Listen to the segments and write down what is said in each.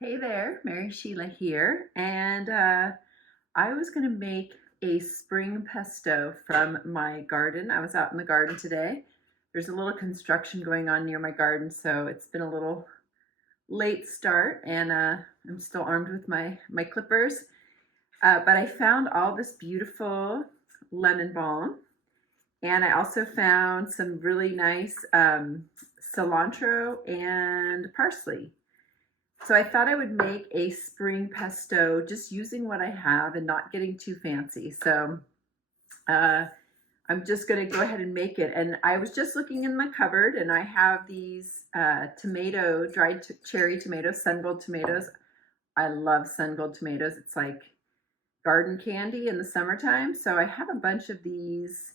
Hey there, Mary Sheila here, and I was going to make a spring pesto from my garden. I was out in the garden today. There's a little construction going on near my garden, so it's been a little late start, and I'm still armed with my clippers. But I found all this beautiful lemon balm, and I also found some really nice cilantro and parsley. So I thought I would make a spring pesto just using what I have and not getting too fancy. So uh, I'm just going to go ahead and make it. And I was just looking in my cupboard and I have these dried cherry tomatoes, sun gold tomatoes. I love sun gold tomatoes. It's like garden candy in the summertime. So I have a bunch of these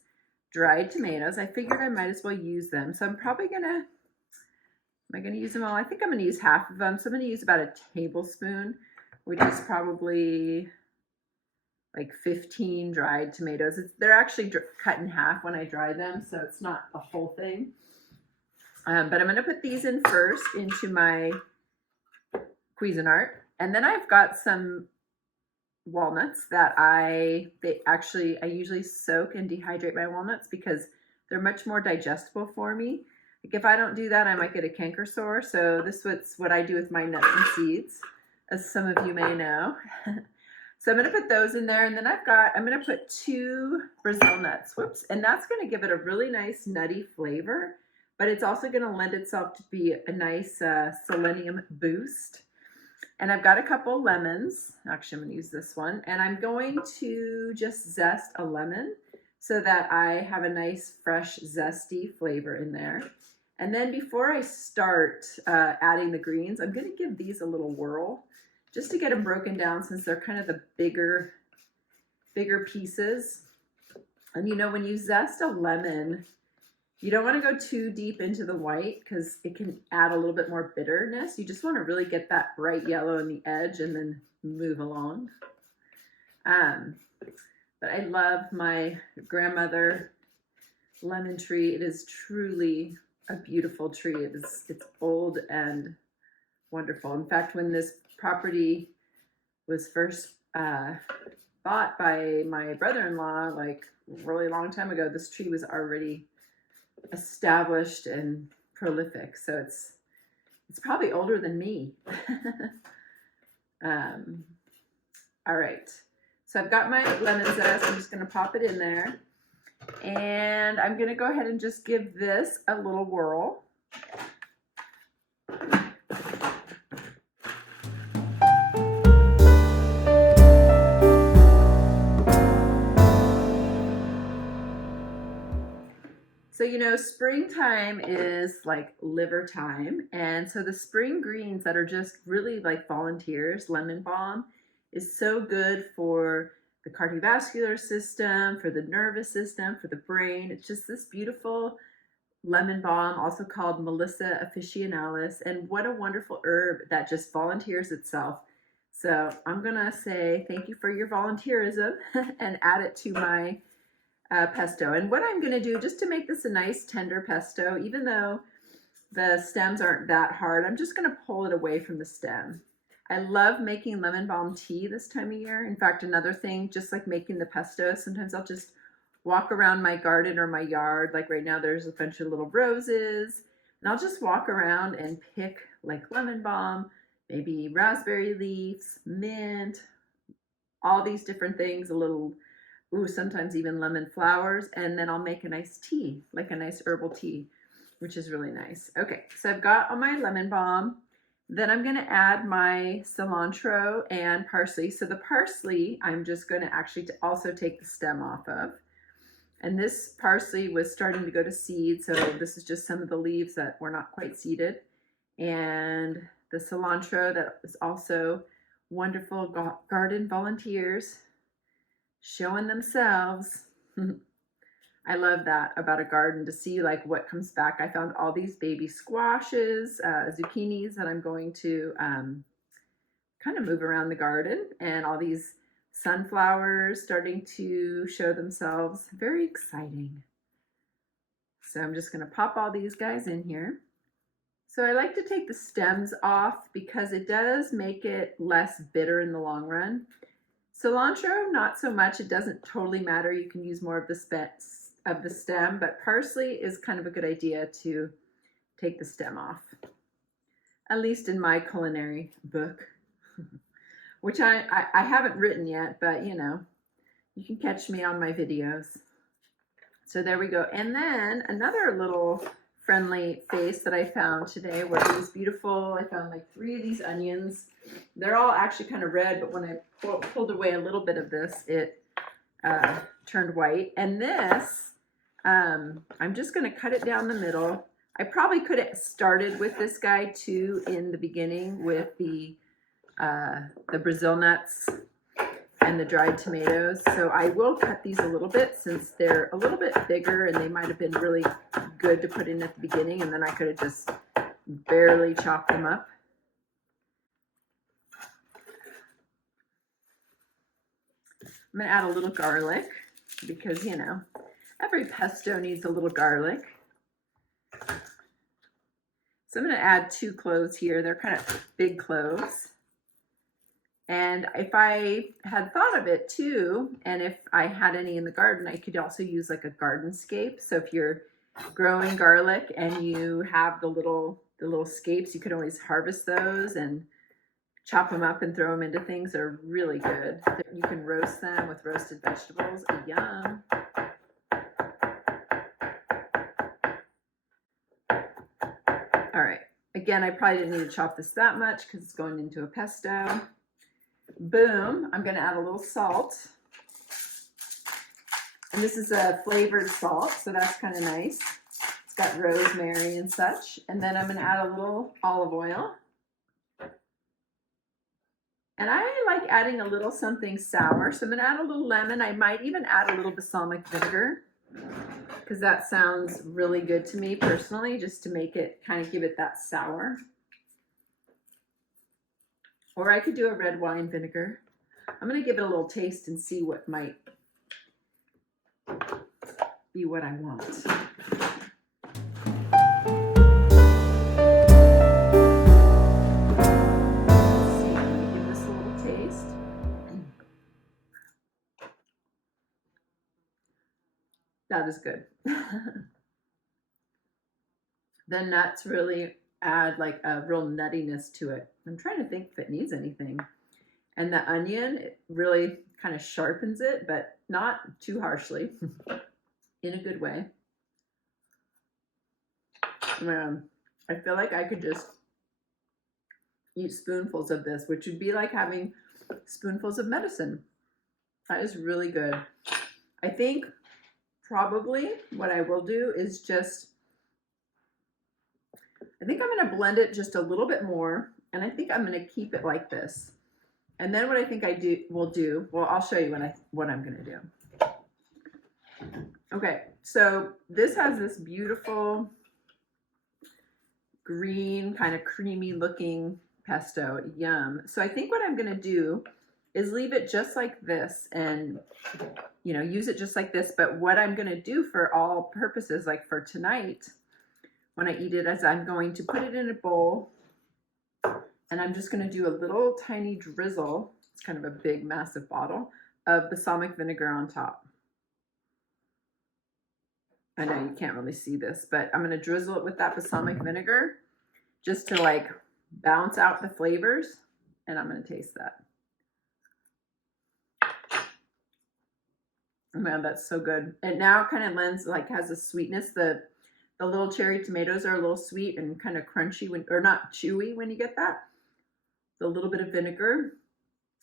dried tomatoes. I figured I might as well use them. So I'm probably going to Am I going to use them all? I think I'm going to use half of them. So I'm going to use about a tablespoon, which is probably like 15 dried tomatoes. They're actually cut in half when I dry them, so it's not the whole thing. But I'm going to put these in first into my Cuisinart. And then I've got some walnuts that I usually soak and dehydrate my walnuts because they're much more digestible for me. Like if I don't do that, I might get a canker sore. So this is what I do with my nuts and seeds, as some of you may know. So I'm going to put those in there, and then I'm going to put 2 Brazil nuts. Whoops. And that's going to give it a really nice nutty flavor, but it's also going to lend itself to be a nice selenium boost. And I've got a couple lemons. Actually, I'm going to use this one. And I'm going to just zest a lemon so that I have a nice, fresh, zesty flavor in there. And then before I start adding the greens, I'm going to give these a little whirl just to get them broken down since they're kind of the bigger pieces. And you know, when you zest a lemon, you don't want to go too deep into the white because it can add a little bit more bitterness. You just want to really get that bright yellow in the edge and then move along. But I love my grandmother lemon tree. It is truly a beautiful tree. It's old and wonderful. In fact, when this property was first bought by my brother-in-law, like a really long time ago, this tree was already established and prolific. So it's probably older than me. All right. So I've got my lemon zest. I'm just going to pop it in there. And I'm going to go ahead and just give this a little whirl. So, you know, springtime is like liver time. And so the spring greens that are just really like volunteers, lemon balm, is so good for the cardiovascular system, for the nervous system, for the brain. It's just this beautiful lemon balm, also called Melissa officinalis. And what a wonderful herb that just volunteers itself. So I'm going to say thank you for your volunteerism and add it to my pesto. And what I'm going to do, just to make this a nice tender pesto, even though the stems aren't that hard, I'm just going to pull it away from the stem. I love making lemon balm tea this time of year. In fact, another thing, just like making the pesto, sometimes I'll just walk around my garden or my yard. Like right now, there's a bunch of little roses, and I'll just walk around and pick like lemon balm, maybe raspberry leaves, mint, all these different things, sometimes even lemon flowers, and then I'll make a nice tea, like a nice herbal tea, which is really nice. Okay, so I've got all my lemon balm. Then I'm going to add my cilantro and parsley. So the parsley, I'm just going to actually also take the stem off of. And this parsley was starting to go to seed, so this is just some of the leaves that were not quite seeded. And the cilantro, that is also wonderful garden volunteers showing themselves. I love that about a garden, to see like what comes back. I found all these baby squashes, zucchinis that I'm going to kind of move around the garden, and all these sunflowers starting to show themselves. Very exciting. So I'm just going to pop all these guys in here. So I like to take the stems off because it does make it less bitter in the long run. Cilantro, not so much. It doesn't totally matter. You can use more of the stem, but parsley is kind of a good idea to take the stem off. At least in my culinary book, which I haven't written yet, but you know, you can catch me on my videos. So there we go. And then another little friendly face that I found today were these beautiful, I found like 3 of these onions. They're all actually kind of red, but when I pulled away a little bit of this, it turned white. And this, I'm just going to cut it down the middle. I probably could have started with this guy too in the beginning with the Brazil nuts and the dried tomatoes. So I will cut these a little bit since they're a little bit bigger and they might have been really good to put in at the beginning, and then I could have just barely chopped them up. I'm gonna add a little garlic because, you know, every pesto needs a little garlic. So I'm gonna add 2 cloves here. They're kind of big cloves. And if I had thought of it too, and if I had any in the garden, I could also use like a garden scape. So if you're growing garlic and you have the little scapes, you could always harvest those and chop them up and throw them into things. They're really good. You can roast them with roasted vegetables. Yum. All right. Again, I probably didn't need to chop this that much because it's going into a pesto. Boom. I'm going to add a little salt. And this is a flavored salt, so that's kind of nice. It's got rosemary and such. And then I'm going to add a little olive oil. And I like adding a little something sour, so I'm going to add a little lemon. I might even add a little balsamic vinegar because that sounds really good to me personally, just to make it kind of give it that sour. Or I could do a red wine vinegar. I'm going to give it a little taste and see what might be what I want. Let's see, give this a little taste. That is good. The nuts really add like a real nuttiness to it. I'm trying to think if it needs anything. And the onion, it really kind of sharpens it, but not too harshly, in a good way. I feel like I could just eat spoonfuls of this, which would be like having spoonfuls of medicine. That is really good. I think probably what I will do is just, I think I'm going to blend it just a little bit more, and I think I'm going to keep it like this. And then what I think will do, well, I'll show you what I'm going to do. Okay, so this has this beautiful green, kind of creamy looking pesto. Yum. So I think what I'm going to do is leave it just like this and, you know, use it just like this. But what I'm going to do for all purposes, like for tonight, when I eat it, is I'm going to put it in a bowl, and I'm just going to do a little tiny drizzle. It's kind of a big, massive bottle of balsamic vinegar on top. I know you can't really see this, but I'm going to drizzle it with that balsamic vinegar just to like balance out the flavors, and I'm going to taste that. Oh man, that's so good. It now kind of lends, like, has a sweetness. The little cherry tomatoes are a little sweet and kind of crunchy, or not chewy when you get that. A little bit of vinegar.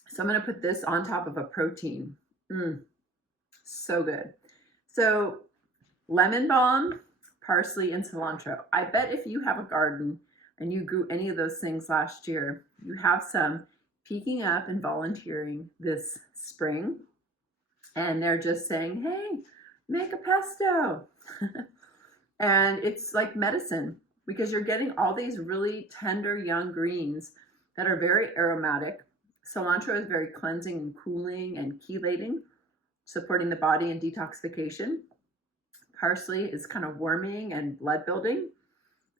So I'm going to put this on top of a protein. So good. So lemon balm, parsley, and cilantro. I bet if you have a garden and you grew any of those things last year, you have some peeking up and volunteering this spring. And they're just saying, hey, make a pesto. And it's like medicine because you're getting all these really tender young greens that are very aromatic. Cilantro is very cleansing and cooling and chelating, supporting the body and detoxification. Parsley is kind of warming and blood building.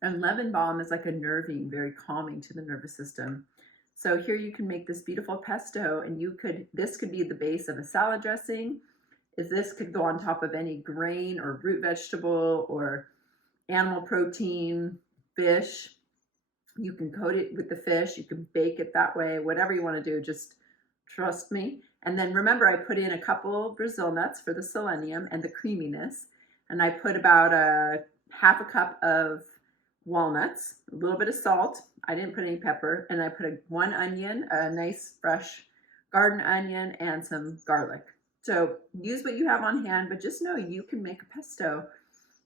And lemon balm is like a nerving, very calming to the nervous system. So here you can make this beautiful pesto, and this could be the base of a salad dressing. This could go on top of any grain or root vegetable or animal protein, fish. You can coat it with the fish. You can bake it that way, whatever you want to do, just trust me. And then remember, I put in a couple Brazil nuts for the selenium and the creaminess. And I put about a half a cup of walnuts, a little bit of salt. I didn't put any pepper. And I put one onion, a nice fresh garden onion, and some garlic. So use what you have on hand, but just know you can make a pesto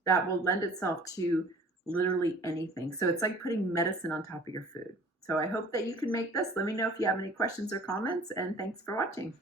that will lend itself to literally anything. So it's like putting medicine on top of your food. So I hope that you can make this. Let me know if you have any questions or comments, and thanks for watching.